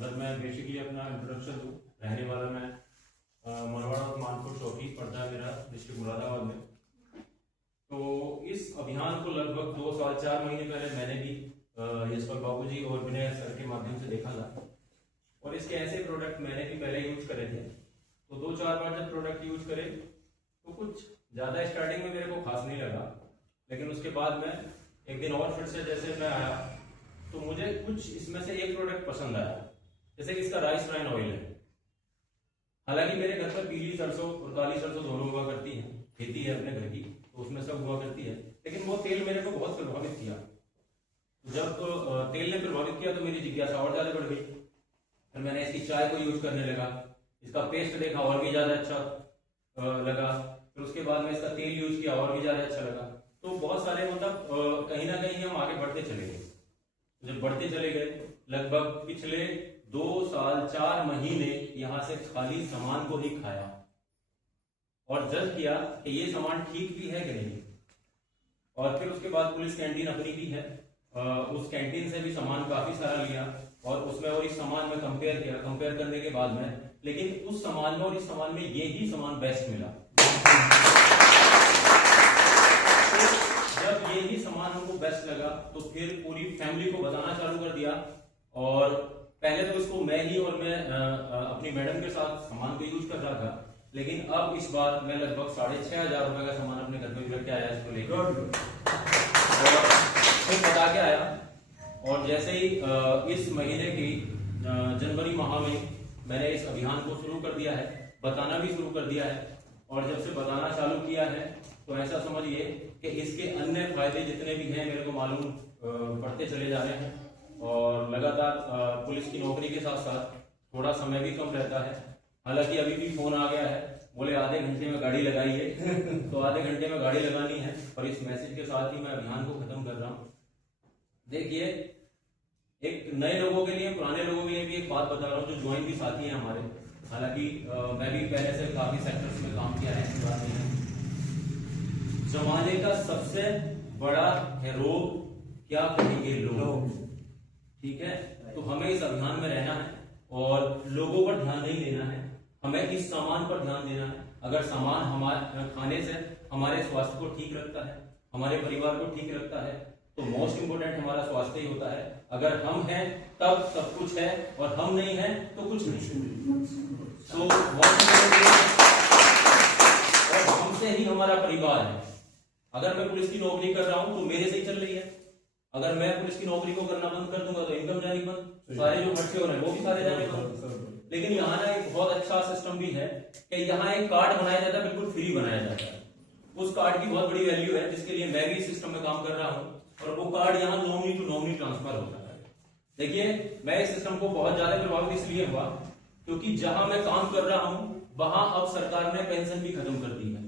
मतलब मैं बेसिकली अपना इंट्रोडक्शन दूँ, रहने वाला मैं मनवाड़ा और मानपुर चौकी, पड़ता है मेरा डिस्ट्रिक्ट मुरादाबाद में। तो इस अभियान को लगभग 2 साल 4 महीने पहले मैंने भी यशवंत बाबू जी और विनय सर के माध्यम से देखा था, और इसके ऐसे प्रोडक्ट मैंने भी पहले यूज करे थे। तो 2-4 बार जब प्रोडक्ट यूज करे तो कुछ ज़्यादा स्टार्टिंग में मेरे को खास नहीं लगा, लेकिन उसके बाद में एक दिन और फिर से जैसे मैं आया तो मुझे कुछ इसमें से एक प्रोडक्ट पसंद आया, जैसे कि इसका राइस ब्राइन ऑयल है। हालांकि मेरे घर पर पीली सरसों और काली सरसों दोनों हुआ करती है, खेती है अपने घर की, तो उसमें सब हुआ करती है, लेकिन वो तेल मेरे को बहुत प्रभावित किया। जब तेल ने प्रभावित किया तो मेरी जिज्ञासा और ज्यादा बढ़ गई। फिर मैंने इसकी चाय को यूज करने लगा, इसका पेस्ट देखा और भी ज्यादा अच्छा लगा। फिर उसके बाद में इसका तेल यूज किया और भी ज्यादा अच्छा लगा। तो बहुत सारे मतलब कहीं ना कहीं हम आगे बढ़ते चले गए। जब बढ़ते चले गए, लगभग पिछले 2 साल 4 महीने यहाँ से खाली सामान को ही खाया और जज किया कि ये सामान ठीक भी है कि नहीं। और फिर उसके बाद पुलिस कैंटीन अपनी भी है, उस कैंटीन से भी सामान काफी सारा लिया और उसमें और इस सामान में कंपेयर किया। कंपेयर करने के बाद में लेकिन उस सामान में और इस सामान में ये ही सामान बेस्ट मिला। जब ये ही सामान हमको बेस्ट लगा तो फिर पूरी फैमिली को बताना चालू कर दिया। और पहले तो इसको मैं ही और मैं अपनी मैडम के साथ सामान को यूज कर रहा था, लेकिन अब इस बार मैं लगभग 6,500 रुपए का सामान अपने घर में भी रख के आया इसको लेकर, फिर बता के आया। और जैसे ही इस महीने की जनवरी माह में मैंने इस अभियान को शुरू कर दिया है, बताना भी शुरू कर दिया है। और जब से बताना चालू किया है तो ऐसा समझिए कि इसके अन्य फायदे जितने भी हैं मेरे को मालूम पड़ते चले जा रहे हैं। और लगातार पुलिस की नौकरी के साथ साथ थोड़ा समय भी कम रहता है। हालांकि अभी भी फोन आ गया है, बोले आधे घंटे में गाड़ी लगाइए तो आधे घंटे में गाड़ी लगानी है। और इस मैसेज के साथ ही मैं अभियान को खत्म कर रहा हूँ। देखिए, एक नए लोगों के लिए, पुराने लोगों के लिए भी एक बात बता रहा हूँ, जो ज्वाइन भी साथी हैं हमारे। हालांकि मैं भी पहले से काफी सेक्टर्स में काम किया है, ऐसी बात नहीं है। जमाने का सबसे बड़ा है रोग, क्या कहेंगे लोग, ठीक है। तो हमें इस अभियान में रहना है और लोगों पर ध्यान नहीं देना है, हमें इस सामान पर ध्यान देना है। अगर सामान हमारे खाने से हमारे स्वास्थ्य को ठीक रखता है, हमारे परिवार को ठीक रखता है, तो मोस्ट इंपोर्टेंट हमारा स्वास्थ्य ही होता है। अगर हम हैं तब सब कुछ है, और हम नहीं हैं तो कुछ नहीं। तो और हमसे ही हमारा परिवार है। अगर मैं पुलिस की नौकरी कर रहा हूं तो मेरे से ही चल रही है। अगर मैं पुलिस की नौकरी को करना बंद कर दूंगा तो इनकम जानी बंद, सारे जो खर्चे हो रहे हैं वो भी सारे जाने बंद। लेकिन यहाँ ना एक बहुत अच्छा सिस्टम भी है कि यहाँ एक कार्ड बनाया जाता है, बिल्कुल फ्री बनाया जाता है। उस कार्ड की बहुत बड़ी वैल्यू है, जिसके लिए मैं भी इस सिस्टम में काम कर रहा हूँ। और वो कार्ड यहाँ नॉमिनी टू नॉमिनी ट्रांसफर होता है। देखिए, मैं इस सिस्टम को बहुत ज्यादा प्रभावित इसलिए हुआ क्योंकि जहां मैं काम कर रहा हूं वहां अब सरकार ने पेंशन भी खत्म कर दी है,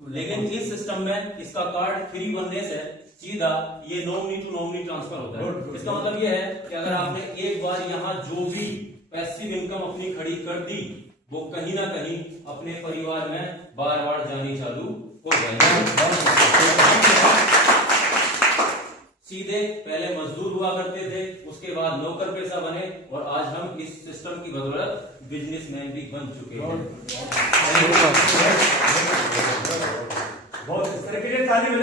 लेकिन इस सिस्टम में इसका कार्ड फ्री बनने से सीधा ये नॉमिनी टू नॉमिनी ट्रांसफर होता है। इसका मतलब ये है कि अगर आपने एक बार यहाँ जो भी पैसिव इनकम अपनी खड़ी कर दी, वो कहीं ना कहीं अपने परिवार में बार बार जानी चालू हो जाएगी। सीधे पहले मजदूर हुआ करते थे, उसके बाद नौकर पेशा बने, और आज हम इस सिस्टम की बदौलत बिजनेसमैन भी बन चुके हैं। बहुत इस तरह के लिए ताली बजाओ।